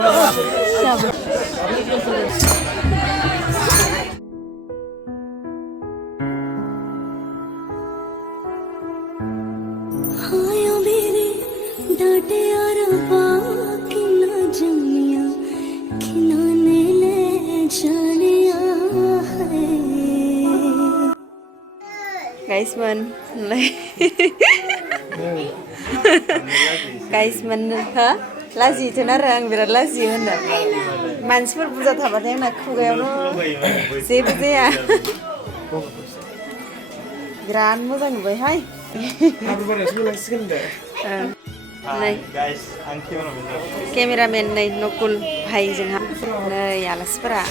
Guys man, guys man, ha? Lazi itu nara ang berat lazi mana? Mansipur buza thabatnya nak kugai ono, siapa sih ya? Grand muda nubai hai. Aku baru sekolah sekolah. Nai. Guys, angki mana bener? Kameramen nai nokul hai jengha. Nai alas pera.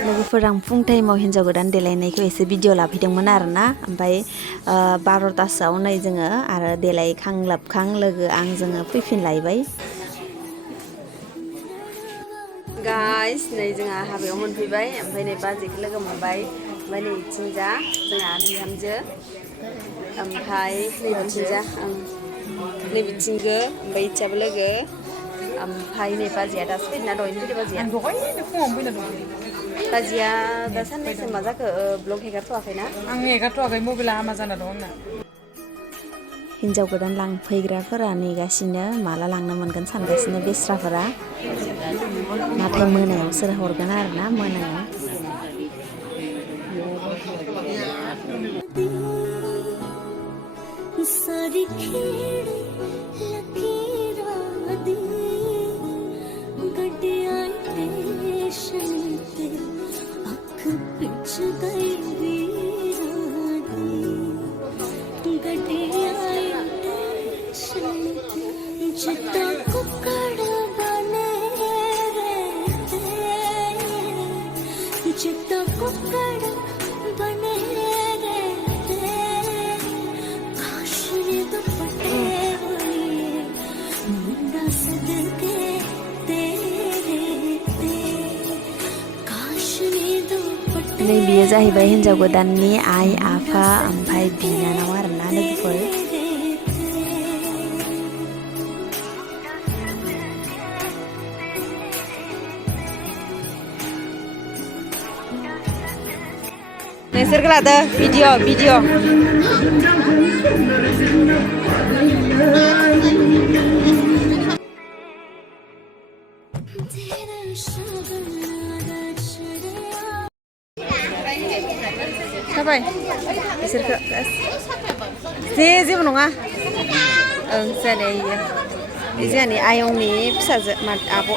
लोगोफोरा फुं टाइमाव हिन्जाव गोदान देलायनायखौ एसे video लाफैदोंमोन आरोना ओमफ्राय 12तासोआव नै जोङो आरो देलायखां लोबखां लोगो आं जोङो फैफिनलायबाय गाइस नै जोंहा हाबायाव मोनफैबाय ओमफ्राय नै बाजैखौ लोगो मोनबाय ओमफ्राय नै बिथिंजा जोंहा बिहामजो ओमफ्राय नै बिथिंजा नै बिथिंगो ओमफ्राय इथियाबो लोगो ओमफ्राय नै बाजैया दासो फैना दहायनो फैदो बाजैया फुङावनो फैना दं बाजिया दा साननैसो मा जाखो ब्लग हेगारथ'वाखैना आं हेगारथ'वाखै मबाइला हामा जाना दं आंना हिन्जाव गोदान लांफैग्राफोरा नेगासिनो माला लांनो मोनगोन सानगासिनो बेस्राफोरा नाथाय मोनायावसो हरगोन आरोना मोनायाव नै बियो जाहैबाय हिन्जाव गोदाननि आइ आफा ओमफ्राय बिनानाव आरोना लोगोफोर नोंसोरखौ लादो भिडिअ जाबाय बिसोरखौ जेबो नङा ओं जानाय इयो जोंहानि आयंनि फिसाजो आब'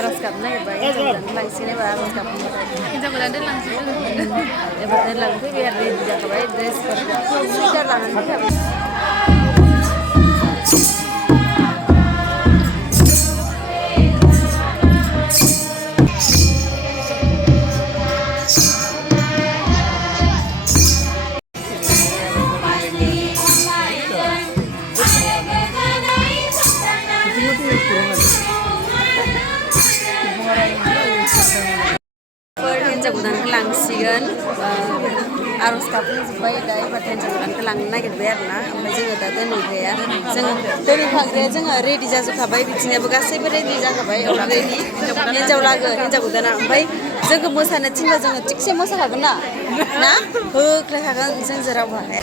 Aros kamu nih, baik. Langsung nih, aros kamu. हिन्जाव गोदान दोनलांजोबो Ebat langsung biar dia jaga baik dress. Sudah langsung. Hiन्जाव गोदानखौ लांसिगोन आर'ज गाबखांजोब्बाय दा एबार हिन्जाव गोदानखौ लांनो नागिरबाय आरोना ओमफ्राय जोङो दा दोनहैग्राया जोङो दोनहैखाग्राया जोङो रेडि जाजोबखाबाय बिथिंनियाबो गासैबो रेडि जाखाबाय अलरेडि हिन्जाव लागो हिन्जाव गोदाना ओमफ्राय जोंखौ मोसानो थिनबा जोङो थिगसे मोसाखागोन ना होख्लायखागोन जों जेरावबो हाया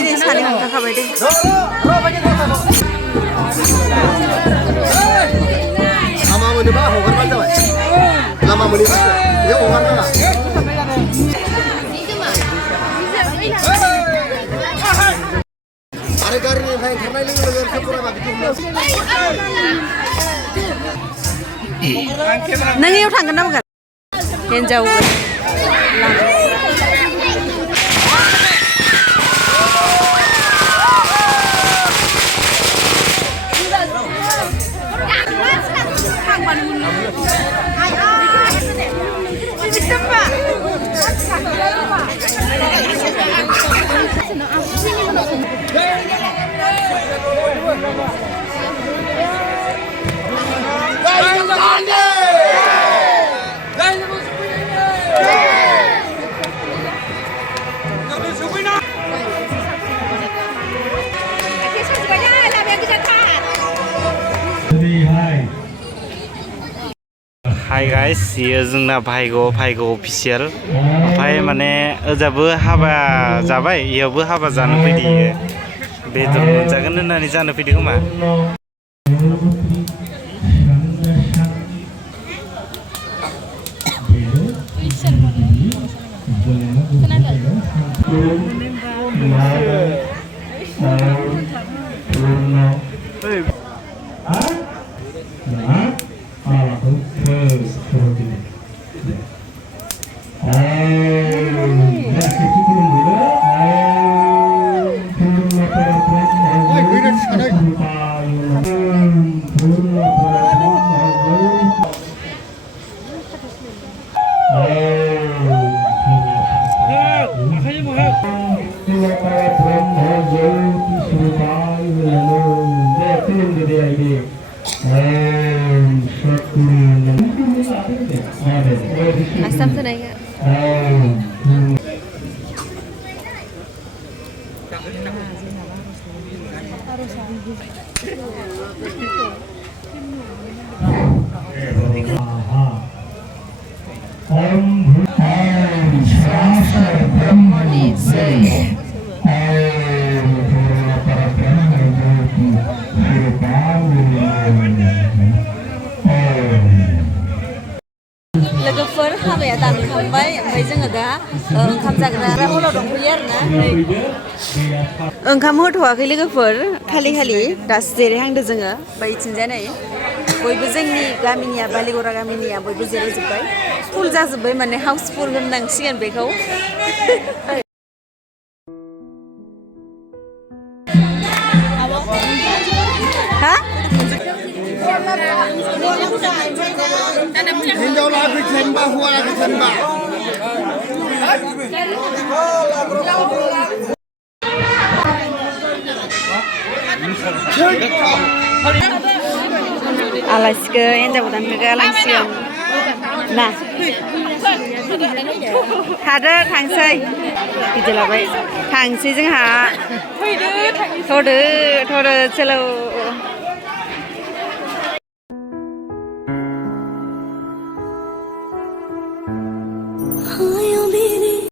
ini saling angkat deh. Lama menibah, hogar baca. Lama menibah, ya hogar mana? Ada kari ni, saya kenal ini legar sepuluh bagi tu. Nang iyo tangkan nama kan? Yang jauh. Hi guys, iya जोंना भाइगो official ओमफ्राय माने ओजाबो हाबा जाबाय इयावबो हाबा जानो फैदो बेदर मोनजागोन होननानै जानो फैदो खोमा Asam senangnya. लोगोफोर हाबाया दानखांबाय ओमफ्राय जोङो दा ओंखाम जाग्रा हलाव दंफैयो आरोना ओंखाम होथ'वाखै लोगोफोर खालि दासो जिरायहांदो जोङो ओमफ्राय इथिंजाय नै बयबो जोंनि गामिनिया बालिगरा गामिनिया बयबो जिरायजोब्बाय फुल जाजोब्बाय माने हाउसफुल होननांसिगोन बेखौ हा Hinjaw lagi tembak, hua lagi tembak. आलासिखौ हिन्जाव गोदानखौ गालांसिगोन ना थादो थांसै बिदि लाबाय थांसै जोंहा थ'दो सोलाव